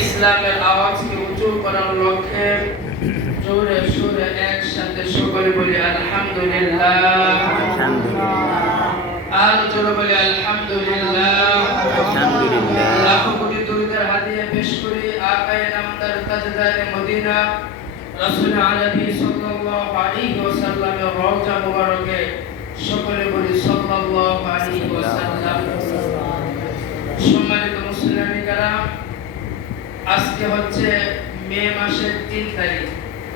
ইসলামের আওয়াজকে উঁচু করার লক্ষ্যে জোরে সুরে একসাথে সকলে বলি আলহামদুলিল্লাহ। আর জোরে বলি আলহামদুলিল্লাহ। লাখো কোটি দুরুদের হাদিয়া পেশ করি আকায়ে নামদার তাজদারে মদিনা। রাসূল আলাবি সাল্লাল্লাহু আলাইহি ওয়াসাল্লামের রওজা মুবারকে সকলে বলি সাল্লাল্লাহু আলাইহি ওয়াসাল্লাম। সম্মানিত মুসলিম কারাম আজকে হচ্ছে মে মাসের তিন তারিখ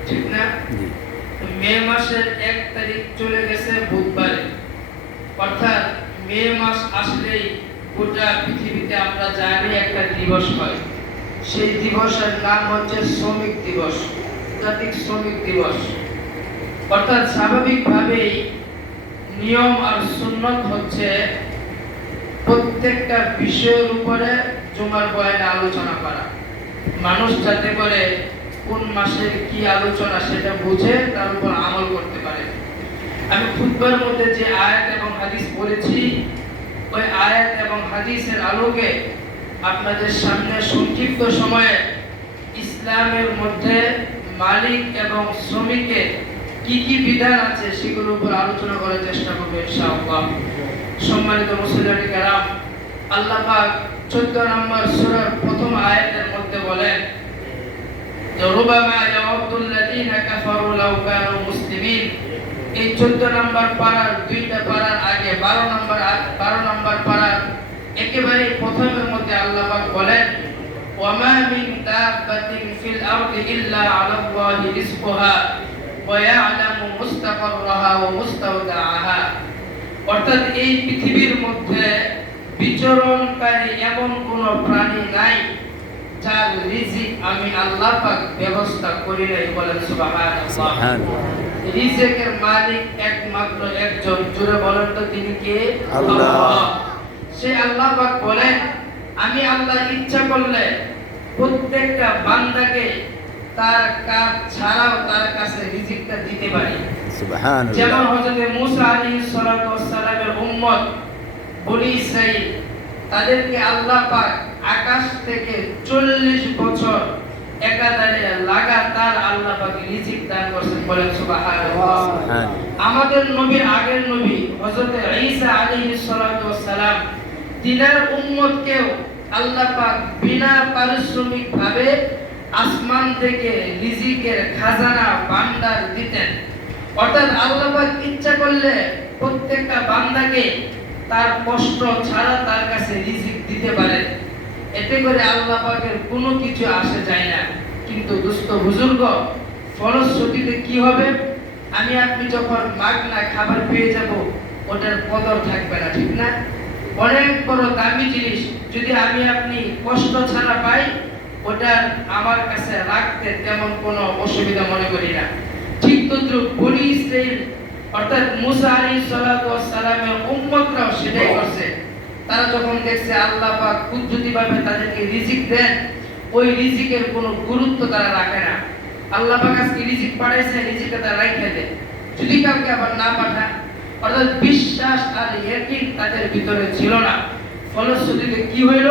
ঠিক না? মে মাসের এক তারিখ চলে গেছে বুধবারে। অর্থাৎ মে মাস আসলেই গোটা পৃথিবীতে আমরা জানি একটা দিবস হয়। সেই দিবসের নাম হচ্ছে শ্রমিক দিবস জাতিক শ্রমিক দিবস। অর্থাৎ স্বাভাবিকভাবেই নিয়ম আর সুন্নত হচ্ছে প্রত্যেকটা বিষয়ের উপরে জুমার বয়ানে আলোচনা করা। মানুষ যাতে করে কোন মাসের কি আলোচনা সেটা বুঝে তার উপর আমল করতে পারে। আমি খুতবার মধ্যে যে আয়াত এবং হাদিস পড়েছি, ওই আয়াত এবং হাদিসের আলোকে আপনাদের সামনে সংক্ষিপ্ত সময়ে ইসলামের মধ্যে মালিক এবং শ্রমিকের কি কি বিধান আছে সেগুলোর উপর আলোচনা করার চেষ্টা করব সম্মানিত মুসলিম আল্লাহ পাক 14 নম্বর সূরার প্রথম আয়াতের মধ্যে বলেন যে রুবামা ইয়াওয়াদুল লাযিনা কাফারু লাউ কানু মুসলিমিন। এই 14 নম্বর পারার দুইটা পারার আগে 12 নম্বর 12 নম্বর পারার একেবারে প্রথমের মধ্যে আল্লাহ বলেন, ওয়ামা দাব্বাতিন ফিল আরদি ইল্লা আলাল্লাহি রিজকুহা ওয়া ইয়ালামু মুস্তাকাররাহা ওয়া অর্থাৎ এই পৃথিবীর মধ্যে বিচরণকারী এমন কোন প্রাণী নাই যার রিজিক আমি আল্লাহ পাক ব্যবস্থা করি নাই বলেন সুবহানাল্লাহ। রিজিকের মালিক একমাত্র একজন জুড়ে বলেন তো তিনি কে? আল্লাহ। সে আল্লাহ পাক বলেন আমি আল্লাহ ইচ্ছা করলে প্রত্যেকটা বান্দাকে তার কাজ ছাড়াও তার কাছে রিজিকটা দিতে পারি। যেমন সুবহানাল্লাহ হযরত মূসা আলাইহিস সালাতু ওয়াস সালামের উম্মত বনি ইসরাঈল তাদেরকে আল্লাহ পাক আকাশ থেকে 40 বছর একাধারে লাগাতার আল্লাহ পাক রিজিক দান করেছেন বলেন সুবহানাল্লাহ সুবহানাল্লাহ। আমাদের নবীর আগের নবী হযরত ঈসা আলাইহিস সালাতু সালাম তিনার উম্মতকেও আল্লাহ পাক বিনা পারিশ্রমিক ভাবে আসমান থেকে রিজিকের খাজানা ভান্ডার দিতেন অর্থাৎ আল্লাহ পাক ইচ্ছা করলে প্রত্যেকটা বান্দাকে তার কষ্ট ছাড়া তার কাছে রিজিক দিতে পারেন এতে করে আল্লাহ পাকের কোনো কিছু আসে যায় না। কিন্তু দুস্থ বুজুর্গ ফলশ্রুতিতে কি হবে? আমি আপনি যখন মাগনা খাবার পেয়ে যাব, ওটার কদর থাকবে না, ঠিক না? অনেক বড় দামি জিনিস যদি আমি আপনি কষ্ট ছাড়া পাই, ওটা আমার কাছে রাখতে তেমন কোনো অসুবিধা মনে করি না। ঠিক তদ্রুপ ইসরাইল অর্থাৎ মুসা ওয়াস সালামের উম্মতরাও সেটাই করছে। তারা যখন দেখছে আল্লাহ পাক কুদরতিভাবে তাদেরকে রিজিক দেন ওই রিজিকের কোনো গুরুত্ব তারা রাখে না। আল্লাহ পাক আজকে রিজিক পাঠাইছে রিজিকটা তারা রাখে দেয় যদি কাউকে আবার না পাঠায় অর্থাৎ বিশ্বাস আর ইয়াকিন তাদের ভিতরে ছিল না। ফলশ্রুতিতে কি হইল?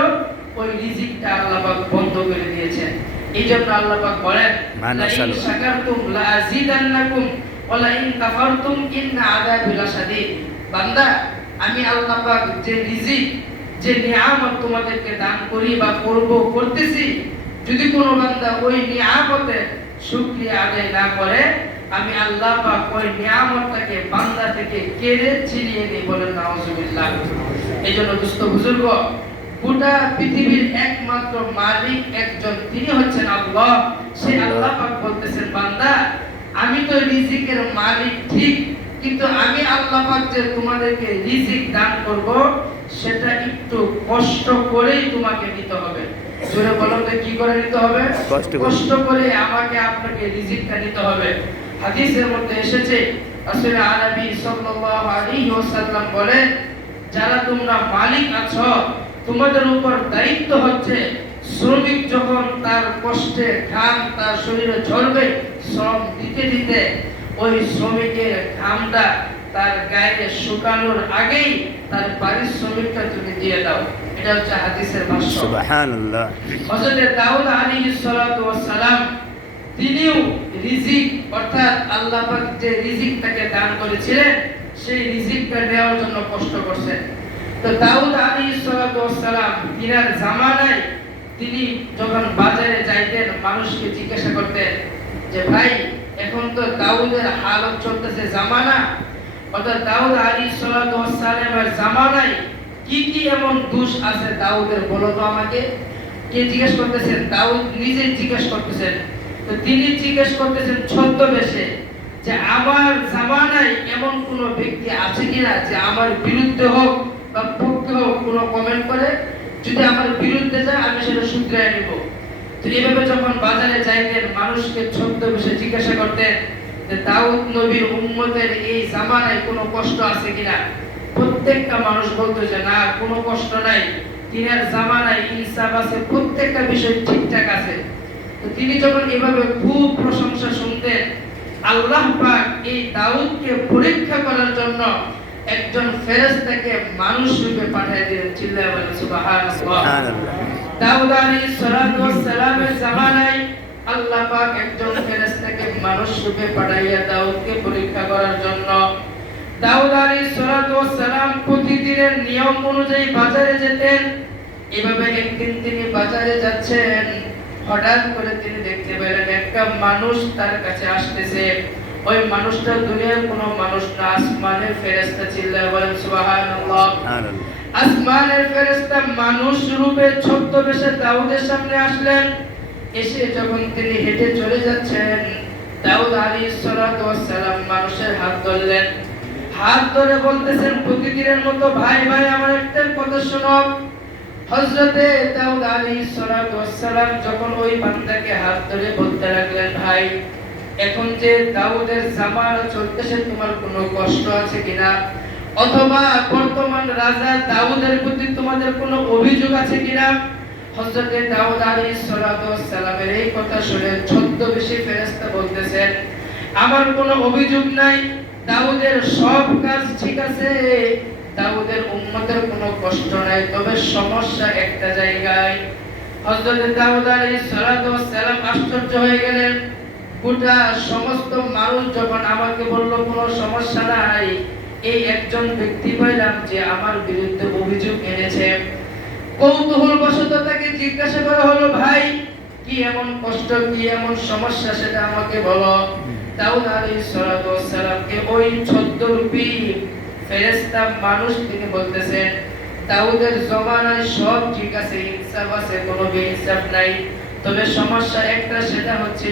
ওই রিজিকটা আল্লাহ পাক বন্ধ করে দিয়েছেন। এই জন্য আল্লাহ পাক বলেন। শাকারতুম লাযিদান্নাকুম যদি বান্দা ওই নিয়ামতে আদায় না করে, আমি আল্লাহ ওই নিয়ামতটাকে বান্দা থেকে কেড়ে ছিনিয়ে বলেন এই জন্য দুস্থ বুজুর্গ, গোটা পৃথিবীর একমাত্র মালিক একজন, তিনি হচ্ছেন আল্লাহ। সেই আল্লাহ পাক বলতেছেন, বান্দা আমি তো রিজিকের মালিক ঠিক। কিন্তু আমি আল্লাহ পাক যে তোমাদেরকে রিজিক দান করব সেটা একটু কষ্ট করেই তোমাকে নিতে হবে। জোরে বলো তো কি করে নিতে হবে? কষ্ট করে। আমাকে আপনাকে রিজিকটা নিতে হবে। হাদিসের মধ্যে এসেছে আসলে আরবি সাল্লাল্লাহু আলাইহি ওয়াসাল্লাম বলেন যারা তোমরা মালিক আছো তোমাদের উপর দায়িত্ব হচ্ছে শ্রমিক যখন তার কষ্টে ঘাম তার শরীরে ঝরবে শ্রম দিতে দিতে ওই শ্রমিকের ঘামটা তার গায়ে শুকানোর আগেই তার পারিশ্রমিকটা তুমি দিয়ে দাও। এটা হচ্ছে হাদিসের ভাষ্য। সুবহানাল্লাহ। হযরত দাউদ আলাইহিস সালাতু ওয়াস সালাম তিনিও রিজিক অর্থাৎ আল্লাহ পাক যে রিজিক তাকে দান করেছিলেন সেই রিজিকটা নেওয়ার জন্য কষ্ট করছেন। তো দাউদ আলাইহিস সালাতু ওয়াস সালাম তিনার জামানায় তিনি যখন বাজারে যাইতেন, মানুষকে জিজ্ঞাসা করতেন যে, ভাই, এখন তো দাউদের হালত চলতেছে জামানা? অর্থাৎ দাউদ ওয়াস সালামের জামানায় কি কি এমন দোষ আছে দাউদের, বলো তো আমাকে? কে জিজ্ঞেস করতেছেন? দাউদ নিজে জিজ্ঞেস করতেছেন। তো তিনি জিজ্ঞেস করতেছেন ছদ্মবেশে যে, আমার জামানায় এমন কোন ব্যক্তি আছে কিনা যে, আমার বিরুদ্ধে হোক বা পক্ষে হোক কোনো কমেন্ট করে? যদি আমার বিরুদ্ধে যায়, আমি সেটা শুধরাই নিব। তো এইভাবে যখন বাজারে যাইতেন, মানুষকে ছদ্মবেশে জিজ্ঞাসা করতেন যে, দাউদ নবীর উম্মতের এই জামানায় কোনো কষ্ট আছে কিনা? প্রত্যেকটা মানুষ বলতো যে, না, কোনো কষ্ট নাই। জামানায় ইনসাফ আছে, প্রত্যেকটা বিষয় ঠিকঠাক আছে। তো তিনি যখন এভাবে খুব প্রশংসা শুনতেন, আল্লাহ পাক এই দাউদকে পরীক্ষা করার জন্য একজন ফেরেশতাকে মানুষ রূপে পাঠিয়ে দিলেন চিল্লায় বলেন সুবহানাল্লাহ। সুবহানাল্লাহ। দাউদ আলাইহিস সালাতু ওয়াস সালামের জামানায় আল্লাহ পাক একজন ফেরেশতাকে মানুষ রূপে পাঠাইয়া দাউদকে পরীক্ষা করার জন্য দাউদ আলাইহিস সালাতু ওয়াস সালাম প্রতিদিনের নিয়ম অনুযায়ী বাজারে যেতেন। এভাবে একদিন তিনি বাজারে যাচ্ছেন। হঠাৎ করে তিনি দেখতে পেলেন একটা মানুষ তার কাছে আসতেছে। ওই মানুষটা দুনিয়ার কোনো মানুষ না। আসমানের ফেরেশতা চিল্লায় বলেন সুবহানাল্লাহ। আসমানের ফেরেশতা মানুষ রূপে ছদ্মবেশে দাউদের সামনে আসলেন। এসে যখন তিনি হেঁটে চলে যাচ্ছেন দাউদ আলাইহিস সালাতু সালাম মানুষের হাত ধরলেন। হাত ধরে বলতেছেন প্রতিদিনের মতো ভাই ভাই আমার একটা কথা শোনো। হযরতে দাউদ আলাইহিস সালাতু সালাম যখন ওই বান্দাকে হাত ধরে বলতে লাগলেন ভাই এখন যে দাউদের জামানা চলতেছে, তোমার কোনো কষ্ট আছে কিনা? অথবা বর্তমান রাজা দাউদের প্রতি তোমাদের কোনো অভিযোগ আছে কিনা? হযরতে দাউদ সালাতু সালামের এই কথা শুনে ছদ্মবেশী ফেরেশতা বলতেছেন, আমার কোনো অভিযোগ নাই, দাউদের সব কাজ ঠিক আছে, দাউদের উম্মতের কোনো কষ্ট নাই, তবে সমস্যা একটা জায়গায়। হযরত দাউদ ওয়াস সালাম আশ্চর্য হয়ে গেলেন। গোটা সমস্ত মানুষ যখন আমাকে বলল, কোনো সমস্যা নাই। এই একজন ব্যক্তি পাইলাম যে আমার বিরুদ্ধে অভিযোগ এনেছে। কৌতূহল বশত তাকে জিজ্ঞাসা করা হলো, ভাই, কি এমন কষ্ট, কি এমন সমস্যা সেটা আমাকে বলো। দাউদ আলাইহিস সালাতু ওয়াস সালামকে ওই ছদ্মরূপী ফেরেশতা মানুষ তিনি বলতেছেন, দাউদের জমানায় সব ঠিক আছে, ইনসাফ আছে, কোনো বেইনসাফ নাই। তবে সমস্যা একটা, সেটা হচ্ছে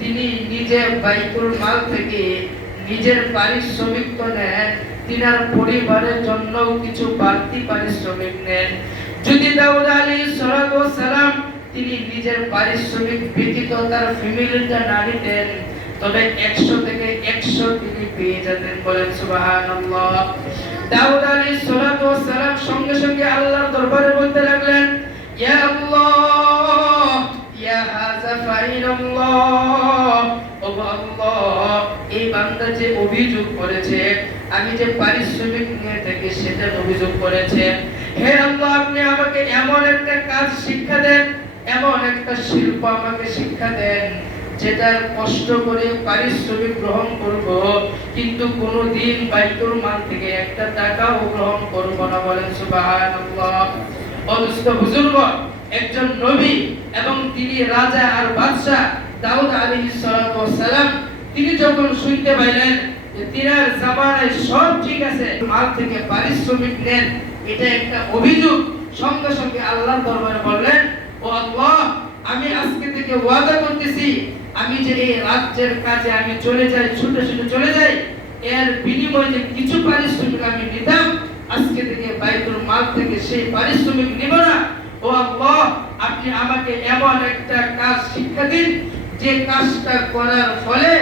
তিনি নিজে বাইতুল মাল থেকে নিজের পারিশ্রমিক পরিবারের জন্য কিছু বাড়তি পারিশ্রমিক নেন। যদি দাউদ সালাতু সালাম তিনি নিজের পারিশ্রমিক ব্যতীত তার ফ্যামিলিটা না নিতেন, তবে একশো থেকে একশো তিনি পেয়ে যেতেন বলেন সুবহানাল্লাহ। দাউদ ওয়াস সালাম সঙ্গে সঙ্গে আল্লাহর দরবারে বলতে লাগলেন, ইয়া আল্লাহ অভিযোগ করেছে, আমি যে পারিশ্রমিক নিয়ে থাকি সেটার অভিযোগ করেছে। হে আল্লাহ, আপনি আমাকে এমন একটা কাজ শিক্ষা দেন, এমন একটা শিল্প আমাকে শিক্ষা দেন, যেটার কষ্ট করে পারিশ্রমিক গ্রহণ করব, কিন্তু কোনোদিন বাইতুল মাল থেকে একটা টাকাও গ্রহণ করব না বলেন সুবহানাল্লাহ। অদুষ্ট বুজুর্গ একজন নবী এবং তিনি রাজা আর বাদশা দাউদ ওয়াস সালাম, তিনি যখন শুনতে পাইলেন তিনার জামানায় সব ঠিক আছে, মাল থেকে পারিশ্রমিক নেন, এটা একটা অভিযোগ। সঙ্গে সঙ্গে আল্লাহর দরবারে বললেন, ও আল্লাহ, আমি আজকে থেকে ওয়াদা করতেছি, আমি যে এই রাজ্যের কাজে আমি চলে যাই, ছুটে ছুটে চলে যাই, এর বিনিময়ে যে কিছু পারিশ্রমিক আমি নিতাম, আজকে থেকে বাইতুল মাল থেকে সেই পারিশ্রমিক নিব না। ও আল্লাহ, আপনি আমাকে এমন একটা কাজ শিক্ষা দিন, যে কাজটা করার ফলে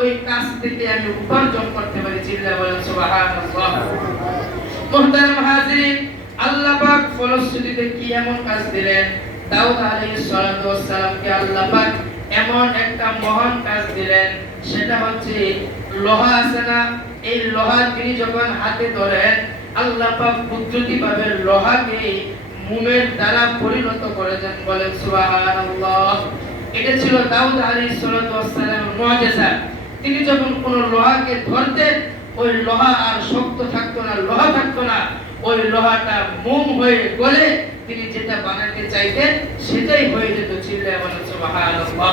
ওই কাজ থেকে আমি উপার্জন করতে পারি। চিল্লা বলেন, সুবহানাল্লাহ। মুহতারাম হাজিরিন, আল্লাহ পাক ফলশ্রুতিতে কি এমন কাজ দিলেন? দাউদ আলাইহিস সালামকে আল্লাহ পাক এমন একটা মহান কাজ দিলেন, সেটা হচ্ছে লোহা আছে না? এই লোহা তিনি যখন হাতে ধরেন, আল্লাহ পাক কুদরতি ভাবে লোহাকে মুমের দ্বারা পরিণত করে দেন বলেন সুবহানাল্লাহ। এটা ছিল দাউদ আলাইহিস সালাতু ওয়াসসালামের মুআজিজা তিনি যখন কোন লোহাকে ধরতেন ওই লোহা আর শক্ত থাকতো না লোহা থাকতো না। ওই লোহাটা মোম হয়ে গলে তিনি যেটা বানাতে চাইতেন সেটাই হয়ে যেত চিল্লায় বলেন সুবহানাল্লাহ।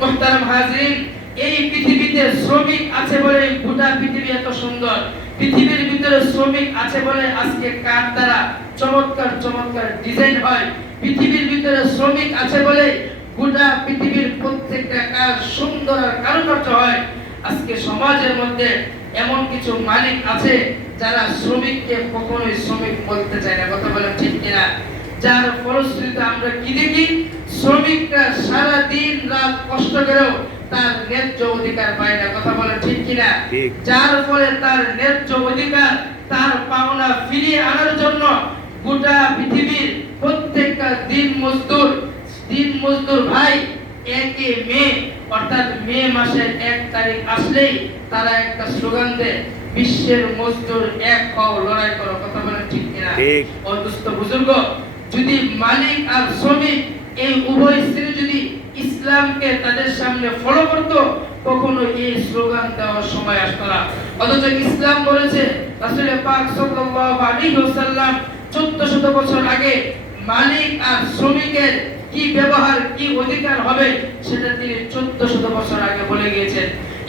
মুহতারাম হাজিরিন এই পৃথিবীতে শ্রমিক আছে বলে গোটা পৃথিবী এত সুন্দর। পৃথিবীর ভিতরে শ্রমিক আছে বলে আজকে কাঠ দ্বারা চমৎকার চমৎকার ডিজাইন হয়? পৃথিবীর ভিতরে শ্রমিক আছে বলে গোটা পৃথিবীর প্রত্যেকটা কাজ সুন্দর আর কারুকার্য হয়? আজকে সমাজের মধ্যে এমন কিছু মালিক আছে যারা শ্রমিককে কখনোই শ্রমিক বলতে চায় না। কথা বলেন ঠিক কিনা? যার ফলশ্রুতিতে আমরা কি দেখি? শ্রমিকরা সারা দিন রাত কষ্ট করেও তার ন্যায্য অধিকার পায় না। কথা বলেন ঠিক কিনা? যার ফলে তার ন্যায্য অধিকার তার পাওনা ফিরিয়ে আনার জন্য গোটা পৃথিবীর প্রত্যেকটা দিন মজদুর দিন মজদুর ভাই একে মে অর্থাৎ মে মাসের এক তারিখ আসলেই তারা একটা স্লোগান দেয় বিশ্বের মজদুর এক হও লড়াই করো। কথা বলেন ঠিক কিনা? ঠিক। অদুস্থ বুজুর্গ যদি মালিক আর শ্রমিক এই উভয় শ্রেণি যদি ইসলামকে তাদের সামনে ফলো করত, কখনো এই স্লোগান দেওয়ার সময় আসতো না। অথচ ইসলাম বলেছে, রাসূল পাক সাল্লাল্লাহু আলাইহি ওয়াসাল্লাম 1400 বছর আগে মালিক আর শ্রমিকের কি ব্যবহার, কি অধিকার হবে, সেটা তিনি 1400 বছর আগে বলে গিয়েছেন।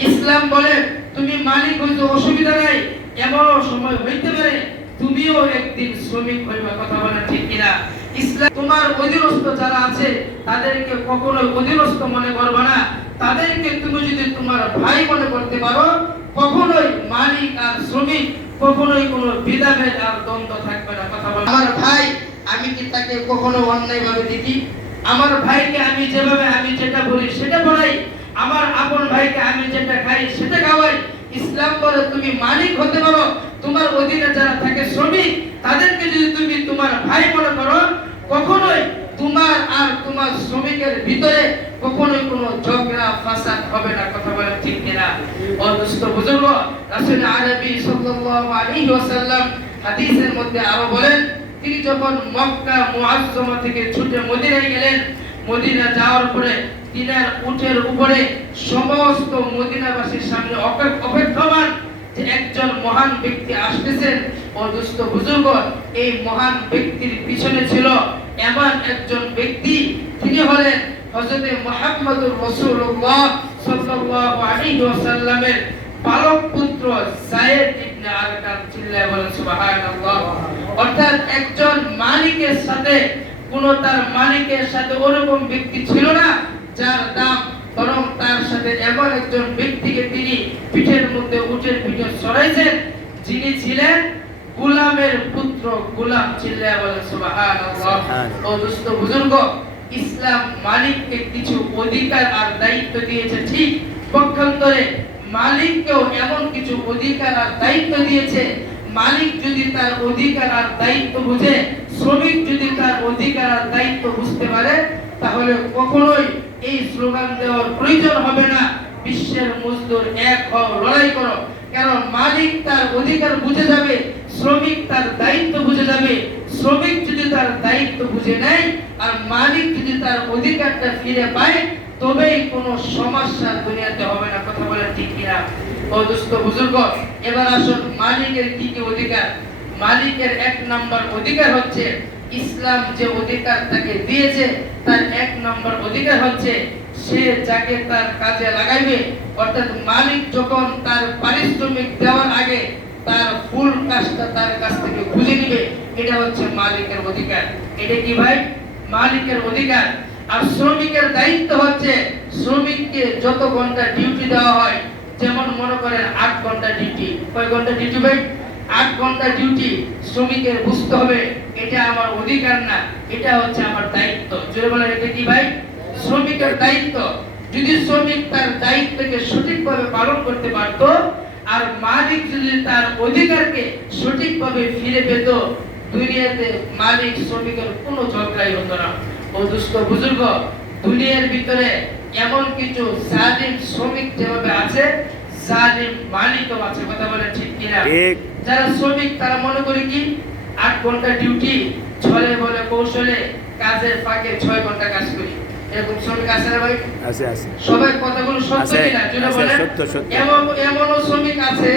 ইসলাম বলে, তুমি মালিক হইতে অসুবিধা নাই, এমন সময় হইতে পারে, তুমিও একদিন শ্রমিক হইবা, কথা বলে ঠিক কিনা? ইসলাম তোমার অধীনস্থ যারা আছে, তাদেরকে কখনোই অধীনস্থ মনে করবে না। তাদেরকে তুমি যদি তোমার ভাই মনে করতে পারো, কখনোই মালিক আর শ্রমিক, কখনোই কোনো ভেদাভেদ আর দ্বন্দ্ব থাকবে না। কথা বলে। আমার ভাই, আমি কি তাকে কখনো অন্যায়ভাবে দেখি? আমার ভাইকে আমি যেভাবে আমি যেটা বলি সেটা বলাই। আমার আপন ভাইকে আমি যেটা খাই সেটা খাওয়াই। ইসলাম বলে তুমি মালিক হতে পারো। তোমার অধীনে যারা থাকে শ্রমিক, তাদেরকে যদি তুমি তোমার ভাই মনে করো কখনোই তোমার আর তোমার শ্রমিকের ভিতরে কখনোই কোনো ঝগড়া, ফাসাদ হবে না, কথা বলে ঠিক কিনা। অদুষ্ট বুজুর্গ, রাসূল আরবি সাল্লাল্লাহু আলাইহি ওয়াসাল্লাম হাদিসের মধ্যে আরও বলেন, তিনি যখন মক্কা মুআজ্জমা থেকে ছুটে মদিনায় গেলেন, মদিনা যাওয়ার পরে তিনার উটের উপরে সমস্ত মদিনাবাসীর সামনে অপে- অপেক্ষমান একজন মহান ব্যক্তি আসতেছেন বুজুর্গ এই মহান ব্যক্তির পিছনে ছিল এমন একজন ব্যক্তি। তিনি হলেন সাল্লাল্লাহু আলাইহি ওয়াসাল্লামের পালক পুত্র যায়েদ ইবনে আরকাম চিল্লায় বলেন, সুবহানাল্লাহ। অর্থাৎ একজন মালিকের সাথে, কোন তার মালিকের সাথে ওরকম ব্যক্তি ছিল না, যার দাম বরং তার সাথে এমন একজন ব্যক্তিকে তিনি পিঠের মধ্যে উটের পিঠে সরাইছেন যিনি ছিলেন গোলামের পুত্র গোলাম চিল্লায় বলেন সুবহানাল্লাহ। ও দোস্ত বুজুর্গ ইসলাম মালিককে কিছু অধিকার আর দায়িত্ব দিয়েছে ঠিক পক্ষান্তরে মালিককেও এমন কিছু অধিকার আর দায়িত্ব দিয়েছে মালিক যদি তার অধিকার আর দায়িত্ব বুঝে শ্রমিক যদি তার অধিকার আর দায়িত্ব বুঝতে পারে তাহলে কখনোই এই স্লোগান দেওয়ার প্রয়োজন হবে না। বিশ্বের মজদুর এক হও, লড়াই করো। কারণ মালিক তার অধিকার বুঝে যাবে, শ্রমিক তার দায়িত্ব বুঝে যাবে। শ্রমিক যদি তার দায়িত্ব বুঝে নেয় আর মালিক যদি তার অধিকারটা ফিরে পায়, তবেই কোনো সমস্যা দুনিয়াতে হবে না। কথা বলে ঠিক কিনা? ও দুস্থ বুজুর্গ, এবার আসুন মালিকের কি কি অধিকার? মালিকের এক নম্বর অধিকার হচ্ছে ইসলাম যে অধিকার তাকে দিয়েছে, তার এক নম্বর অধিকার হচ্ছে সে যাকে তার কাজে লাগাইবে। অর্থাৎ মালিক যখন তার পারিশ্রমিক দেওয়ার আগে তার ফুল কাজটা তার কাছ থেকে বুঝে নিবে, এটা হচ্ছে মালিকের অধিকার। এটা কি ভাই? মালিকের অধিকার। আর শ্রমিকের দায়িত্ব হচ্ছে শ্রমিককে যত ঘণ্টা ডিউটি দেওয়া হয়, যেমন মনে করেন আট ঘণ্টা ডিউটি। কয় ঘণ্টা ডিউটি ভাই? আট ঘণ্টা ডিউটি শ্রমিকের বুঝতে হবে, এটা আমার অধিকার না, এটা হচ্ছে আমার দায়িত্ব। জোরে বলেন, এটা কি ভাই? শ্রমিকের দায়িত্ব। যদি শ্রমিক তার দায়িত্বকে সঠিকভাবে পালন করতে পারত, আর মালিক যদি তার অধিকারকে সঠিকভাবে ফিরে পেত, দুনিয়াতে মালিক শ্রমিকের কোনো ঝগড়াই হতো না। ও দুস্থ বুজুর্গ, দুনিয়ার ভিতরে এমন কিছু স্বাধীন শ্রমিক যেভাবে আছে জালিম মালিকও আছে কথা বলে ঠিক কিনা? যারা শ্রমিক তারা মনে করে কি? আট ঘণ্টা ডিউটি ছলে বলে কৌশলে কাজের ফাঁকে ছয় ঘণ্টা কাজ করি। এরকম শ্রমিক আছে না ভাই? আছে আছে। সবাই কথাগুলো সত্য কিনা? জুড়ে বলেন। সত্য, সত্য। এমন এমনও শ্রমিক আছে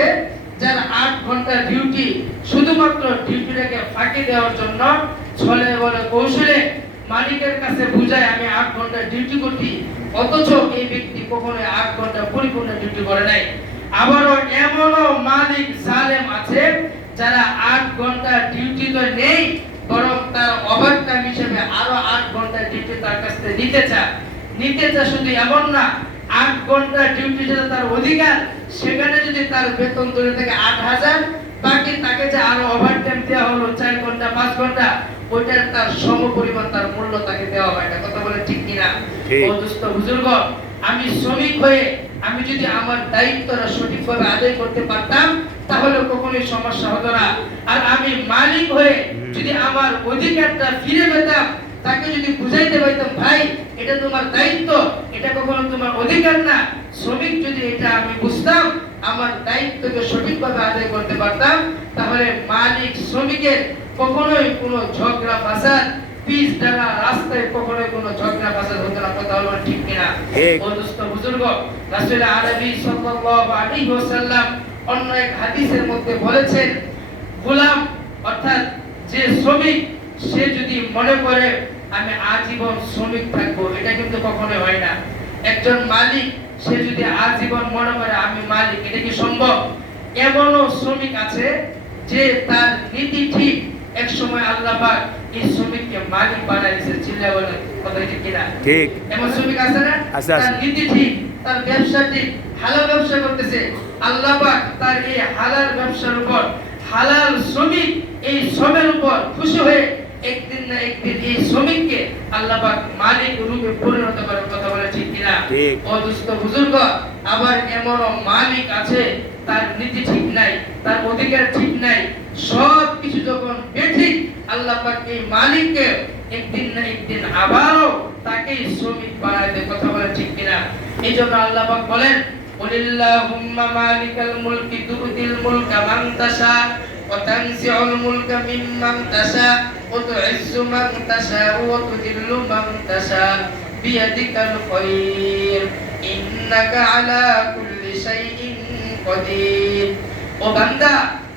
যার আট ঘণ্টা ডিউটি শুধুমাত্র ডিউটিটাকে ফাঁকি দেওয়ার জন্য ছলে বলে কৌশলে মালিকের কাছে বুঝায় আমি আট ঘণ্টা ডিউটি করছি, অথচ এই ব্যক্তি কখনো আট ঘণ্টা পরিপূর্ণ ডিউটি করে নাই। আবারও এমনও মালিক জালেম আছে, যারা আট ঘণ্টা ডিউটি তো নেই, বরং তার ওভারটাইম হিসেবে আরও আট ঘণ্টা ডিউটি তার কাছ থেকে নিতে চায়। নিতে চায় শুধু এমন না, আট ঘণ্টা ডিউটি যেটা তার অধিকার, সেখানে যদি তার বেতন ধরে থেকে আট হাজার, বাকি তাকে যে আরও ওভারটাইম দেওয়া হলো চার ঘণ্টা, পাঁচ ঘণ্টা ওইটার তার সম পরিমাণ তার মূল্য তাকে দেওয়া হয় এটা কথা বলে ঠিক কিনা? ঠিক। ও দুস্থ বুজুর্গ আমি শ্রমিক হয়ে আমি যদি আমার দায়িত্বটা সঠিকভাবে আদায় করতে পারতাম তাহলে কখনোই সমস্যা হতো না। আর আমি মালিক হয়ে যদি আমার অধিকারটা ফিরে পেতাম তাকে যদি বুঝাইতে পারতাম ভাই এটা তোমার দায়িত্ব এটা কখনো তোমার অধিকার না। শ্রমিক যদি এটা আমি বুঝতাম আমার দায়িত্বকে সঠিকভাবে আদায় করতে পারতাম তাহলে মালিক শ্রমিকের কখনোই কোনো ঝগড়া ফাসাদ পিস ডালা রাস্তায় কখনোই কোনো ঝগড়া ফাসাদ হতো না কথা হলো ঠিক কিনা। বুজুর্গ রাসূল আরবি সাল্লাল্লাহু আলাইহি ওয়াসাল্লাম অন্য এক হাদিসের মধ্যে বলেছেন গোলাম অর্থাৎ যে শ্রমিক সে যদি মনে করে আমি আজীবন শ্রমিক থাকব এটা কিন্তু কখনোই হয় না। একজন মালিক সে যদি আজীবন মনে করে আমি মালিক এটা কি সম্ভব? এমনও শ্রমিক আছে যে তার নীতি ঠিক এক সময় আল্লাহ পাক এই শ্রমিককে মালিক বানাইছে চিল্লা বলে কথা ঠিক কিনা? ঠিক। এমন শ্রমিক আছে না? আছে, আছে। তার নীতি ঠিক তার ব্যবসা ঠিক হালাল ব্যবসা করতেছে। আল্লাহ পাক তার এই হালাল ব্যবসার উপর হালাল শ্রমিক এই শ্রমের উপর খুশি হয়ে একদিন না একদিন এই শ্রমিককে আল্লাহ পাক মালিক রূপে পরিণত করে কথা বলে ঠিক কিনা? ঠিক। ও দুস্থ বুজুর্গ আবার এমন মালিক আছে তার নীতি ঠিক নাই তার অধিকার ঠিক নাই সব কিছু যখন বেঠিক, আল্লাহ পাকে মালিককে একদিন না একদিন আবারও তাকেই শ্রমিক বানাইতে কথা বলে, ঠিক কিনা? এই জন্য আল্লাহ পাক বলেন কুলিল্লাহুম্মা মালিকাল মুলকি তুতিল মুলকা মান তাশা, ওয়া তানসিউল মুলকা মিম্মান তাশা, ওয়া তু'izzu মান তাশা, ওয়া তুদিল্লু মান তাশা, বিয়াদিকাল খায়র ইন্নাকা আলা কুল্লি শাইইন কদির।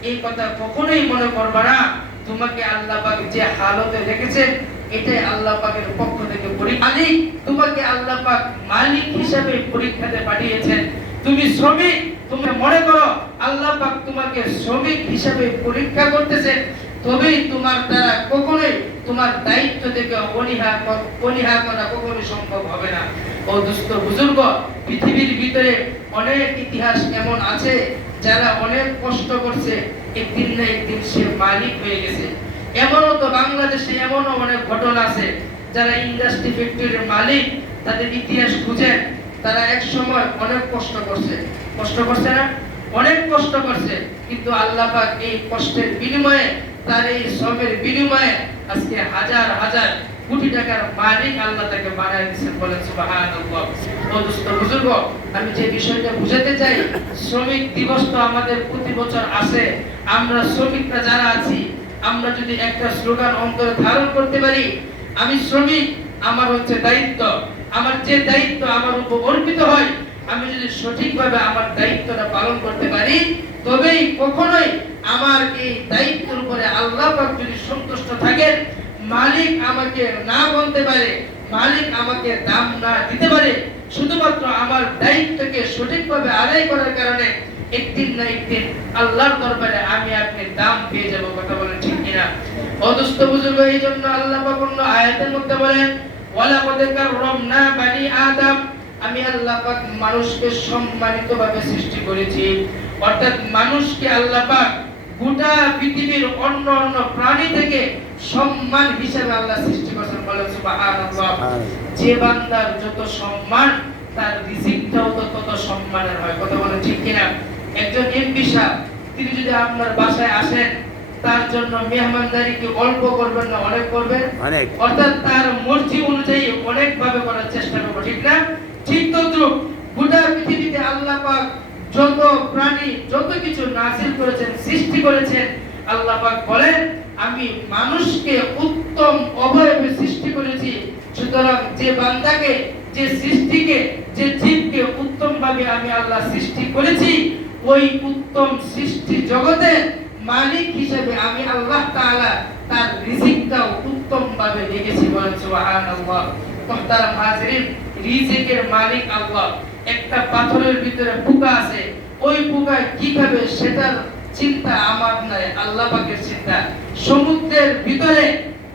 এই কথা কখনোই মনে করবা না। তোমাকে আল্লাহ পাক যে হালতে রেখেছেন এটাই আল্লাহ পাকের পক্ষ থেকে পরীক্ষা তোমাকে আল্লাহ পাক মালিক হিসাবে পরীক্ষাতে পাঠিয়েছেন। তুমি শ্রমিক, তুমি মনে করো আল্লাহ পাক তোমাকে শ্রমিক হিসাবে পরীক্ষা করতেছেন তবেই তোমার দ্বারা কখনোই তোমার দায়িত্ব থেকে অনীহা অনীহা করা কখনোই সম্ভব হবে না। ও দুস্থ বুজুর্গ, পৃথিবীর ভিতরে অনেক ইতিহাস এমন আছে যারা অনেক কষ্ট করছে, একদিন না একদিন সে মালিক হয়ে গেছে। এমনও তো বাংলাদেশে এমনও অনেক ঘটনা আছে, যারা ইন্ডাস্ট্রি ফ্যাক্টরির মালিক, তাদের ইতিহাস খুঁজেন তারা এক সময় অনেক কষ্ট করছে। কষ্ট করছে না? অনেক কষ্ট করছে, কিন্তু আল্লাহ পাক এই কষ্টের বিনিময়ে, তার এই শ্রমের বিনিময়ে আজকে হাজার হাজার কোটি টাকার মালিক আল্লাহ তাকে বানায় দিয়েছেন, বলেন, সুবহানাল্লাহ। ও দোস্ত, বুজুর্গ, আমি যে বিষয়টা বুঝাতে চাই, শ্রমিক দিবস তো আমাদের প্রতি বছর আসে আমরা শ্রমিকরা যারা আছি, আমরা যদি একটা স্লোগান অন্তরে ধারণ করতে পারি, আমি শ্রমিক, আমার হচ্ছে দায়িত্ব। আমার যে দায়িত্ব আমার উপর অর্পিত হয়, আমি যদি সঠিকভাবে আমার দায়িত্বটা পালন করতে পারি, তবেই কখনোই আমার এই দায়িত্বের উপরে আল্লাহ পাক যদি মালিক আমাকে না বলতে পারে, মালিক আমাকে দাম না দিতে পারে, শুধুমাত্র আমার দায়িত্বকে সঠিকভাবে আদায় করার কারণে একদিন না একদিন আল্লাহর দরবারে আমি আপনি দাম পেয়ে যাব, কথা বলেন ঠিক কিনা? অদুস্থ বুজুর্গ এই জন্য আল্লাহ পাক আয়াতের মধ্যে বলেন, ওয়ালাকাদ কাররামনা বানি আদম। আমি আল্লাহ পাক মানুষকে সম্মানিত ভাবে সৃষ্টি করেছি। অর্থাৎ মানুষকে আল্লাহ পাক গোটা পৃথিবীর অন্য অন্য প্রাণী থেকে সম্মান হিসেবে আল্লাহ সৃষ্টি করেছেন বলেন সুবহানাল্লাহ। যে বান্দার যত সম্মান তার রিজিকটাও তো তত সম্মানের হয়। কথা বলে ঠিক কিনা? একজন এমপি সাহেব তিনি যদি আপনার বাসায় আসেন তার জন্য মেহমানদারি কি অল্প করবেন না অনেক করবেন? অনেক। অর্থাৎ তার মর্জি অনুযায়ী অনেক ভাবে করার চেষ্টা করব ঠিক না? ঠিক তদ্রুপ। গোটা পৃথিবীতে আল্লাহ পাক যত প্রাণী, যত কিছু নাসিল করেছেন, সৃষ্টি করেছেন, আল্লাহ পাক বলেন, আমি মানুষকে উত্তম অবয়বে সৃষ্টি করেছি। সুতরাং যে বান্দাকে, যে সৃষ্টিকে, যে জীবকে উত্তম ভাবে আমি আল্লাহ সৃষ্টি করেছি, ওই উত্তম সৃষ্টি জগতের মালিক হিসেবে আমি আল্লাহ তাআলা তার রিজিকটাও উত্তম ভাবে রেখেছি বলেন সুবহানাল্লাহ। মুহতারাম হাজিরিন, রিজিকের মালিক আল্লাহ। একটা পাথরের ভিতরে পোকা আছে, ওই পোকায় কীভাবে সেটার চিন্তা আমার নাই, আল্লাহ পাকের চিন্তা। সমুদ্রের ভিতরে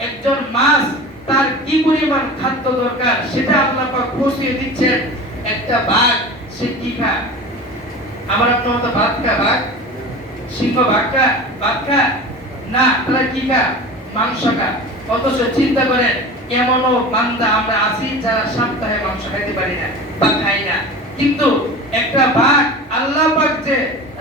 একজন মাছ, তার কি পরিমাণ খাদ্য দরকার সেটা আল্লাহ পাক পৌঁছিয়ে দিচ্ছেন একটা বাঘ, সে কি খায় আমার আপনার মতো ভাত খায় বাঘ? সিংহ ভাত খায় ভাত খায় না, তারা কি খায় মাংস খায় অথচ চিন্তা করেন, এমনও বান্দা আমরা আছি যারা সপ্তাহে মাংস খাইতে পারি না, বা খাই না। কিন্তু একটা বাঘ আল্লাহ যে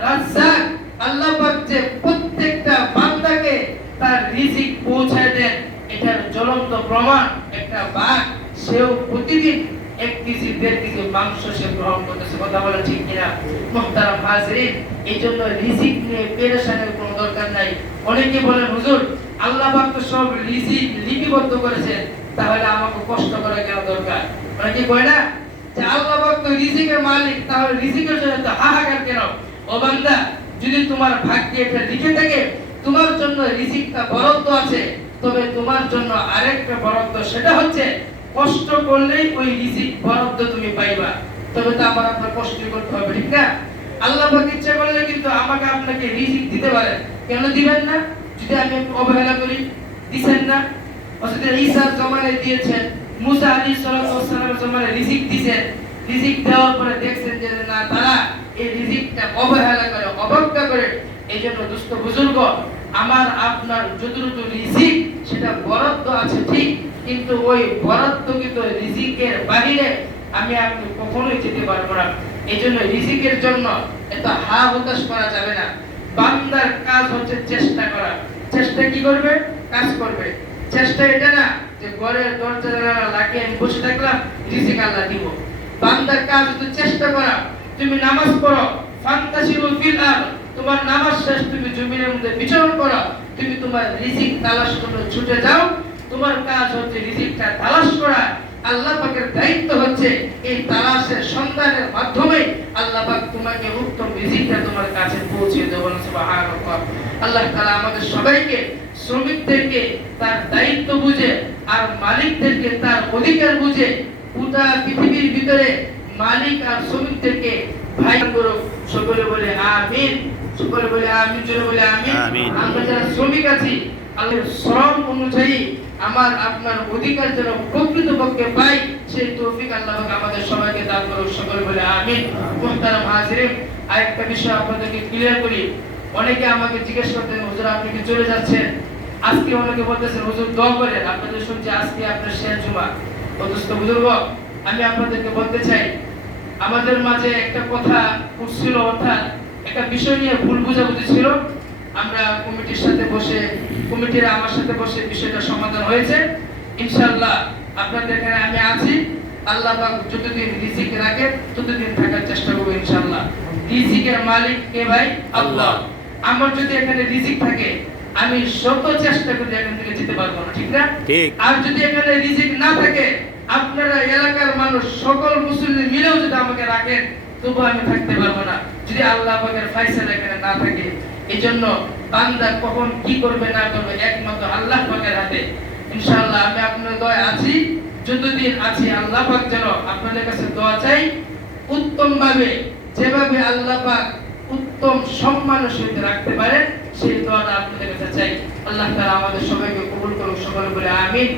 রাজ্জাক, আল্লাহ যে প্রত্যেকটা বান্দাকে তার রিজিক পৌঁছায় দেন, এটার জ্বলন্ত প্রমাণ একটা বাঘ, সেও প্রতিদিন এক কেজি, দেড় কেজি মাংস সে গ্রহণ করতেছে। কথা বলে ঠিক কিনা? মোহতারাম হাজরিন এই জন্য রিজিক নিয়ে পেরেশানের কোনো দরকার নাই। অনেকে বলেন, হুজুর, আল্লাহ পাক তো সব রিজিক লিপিবদ্ধ করেছেন, তাহলে আমাকে কষ্ট করা কেন দরকার? অনেকে কয় না যদি তোমার ভাগ্যে এটা লিখে থাকে, তোমার জন্য রিজিকটা বরাদ্দ আছে, তবে তোমার জন্য আরেকটা বরাদ্দ, সেটা হচ্ছে কষ্ট করলেই ওই রিজিক বরাদ্দ তুমি পাইবা। তবে তো আমার আপনার কষ্ট করতে হবে, ঠিক না? আল্লাহ পাক ইচ্ছা করলে কিন্তু আমাকে আপনাকে রিজিক দিতে পারেন কেন দিবেন না? যদি আমি অবহেলা করি, দিছেন না? অথচ ঈসার জমানায় দিয়েছেন। মুসা ওয়াস সালামের জমানায় রিজিক দিয়েছেন রিজিক দেওয়ার পরে দেখছেন যে না, তারা এই রিজিকটা অবহেলা করে, অবজ্ঞা করে। এই জন্য দুস্থ বুজুর্গ, আমার, আপনার যতটুকু রিজিক, সেটা বরাদ্দ আছে ঠিক, কিন্তু ওই বরাদ্দকৃত রিজিকের বাহিরে আমি আপনি কখনোই যেতে পারব না। এই জন্য রিজিকের জন্য এত হা হতাশ করা যাবে না। বান্দার কাজ হচ্ছে চেষ্টা করা। চেষ্টা কি করবে? কাজ করবে। চেষ্টা এটা না যে ঘরের দরজা লাগিয়ে আমি বসে থাকলাম রিজিক আল্লাহ দিব। বান্দার কাজ হচ্ছে চেষ্টা করা। তুমি নামাজ পড়ো। ফান্তাসিবু ফিল আর, তোমার নামাজ শেষ, তুমি জমিনের মধ্যে বিচরণ করো। তুমি তোমার রিজিক তালাশ করতে ছুটে যাও। তোমার কাজ হচ্ছে রিজিকটা তালাশ করা। আল্লাহ পাকের দায়িত্ব হচ্ছে এই তালাশের সন্ধানের মাধ্যমে আল্লাহ পাক তোমাকে উত্তম রিজিকটা তোমার কাছে পৌঁছে দেবো, সুবহানাল্লাহ। আল্লাহ তাআলা আমাদের সবাইকে, শ্রমিকদেরকে তার দায়িত্ব বুঝে আর মালিকদেরকে তার অধিকার বুঝে গোটা পৃথিবীর ভিতরে মালিক আর শ্রমিকদেরকে ভাই করুক সকলে বলে আমিন সকলে বলে আমিন জোরে বলে আমিন। আমরা যারা শ্রমিক আছি আল্লাহর শ্রম অনুযায়ী আমার আপনার অধিকার যেন প্রকৃত পক্ষে পাই সেই তৌফিক আল্লাহ আমাদের সবাইকে দান করুক। সকলে বলে আমিন। মুহতারাম হাজিরিন আরেকটা বিষয় আপনাদেরকে ক্লিয়ার করি। অনেকে আমাকে জিজ্ঞেস করতেন হুজুর আপনি কি চলে যাচ্ছেন? আজকে অনেকে বলতেছেন হুজুর দোয়া করেন আপনাদের শুনছি আজকে আপনার শেষ জুমা। অদস্ত বুজুর্গ আমি আপনাদেরকে বলতে চাই আমাদের মাঝে একটা কথা উঠছিল অর্থাৎ একটা বিষয় নিয়ে ভুল বোঝাবুঝি ছিল। আমরা কমিটির সাথে বসে কমিটির আমার সাথে বসে বিষয়টা সমাধান হয়েছে। ইনশাআল্লাহ আপনাদের এখানে আমি আছি। আল্লাহ পাক যতদিন রিজিক রাখে ততদিন থাকার চেষ্টা করব ইনশাআল্লাহ। রিজিকের মালিক কে ভাই? আল্লাহ। আমার যদি এখানে রিজিক থাকে আমি শত চেষ্টা করি এখান থেকে যেতে পারব না ঠিক না? ঠিক। আর যদি এখানে রিজিক না থাকে আপনারা এলাকার মানুষ সকল মুসলিম মিলেও যদি আমাকে রাখেন তবু আমি থাকতে পারব না। যদি আল্লাহ পাকের ফাইসালা এখানে না থাকে এই জন্য বান্দা কখন কি করবে না করবে একমাত্র আল্লাহ পাকের হাতে। ইনশাআল্লাহ আমি আপনার দয়া আছি যতদিন আছি আল্লাহ পাক যেন আপনাদের কাছে দোয়া চাই। উত্তম ভাবে যেভাবে আল্লাহ পাক উত্তম সম্মানের সহিত রাখতে পারে সেই দোয়াটা আপনাদের কাছে চাই। আল্লাহ তাআলা আমাদের সবাইকে কবুল করুক সকলে বলে আমিন।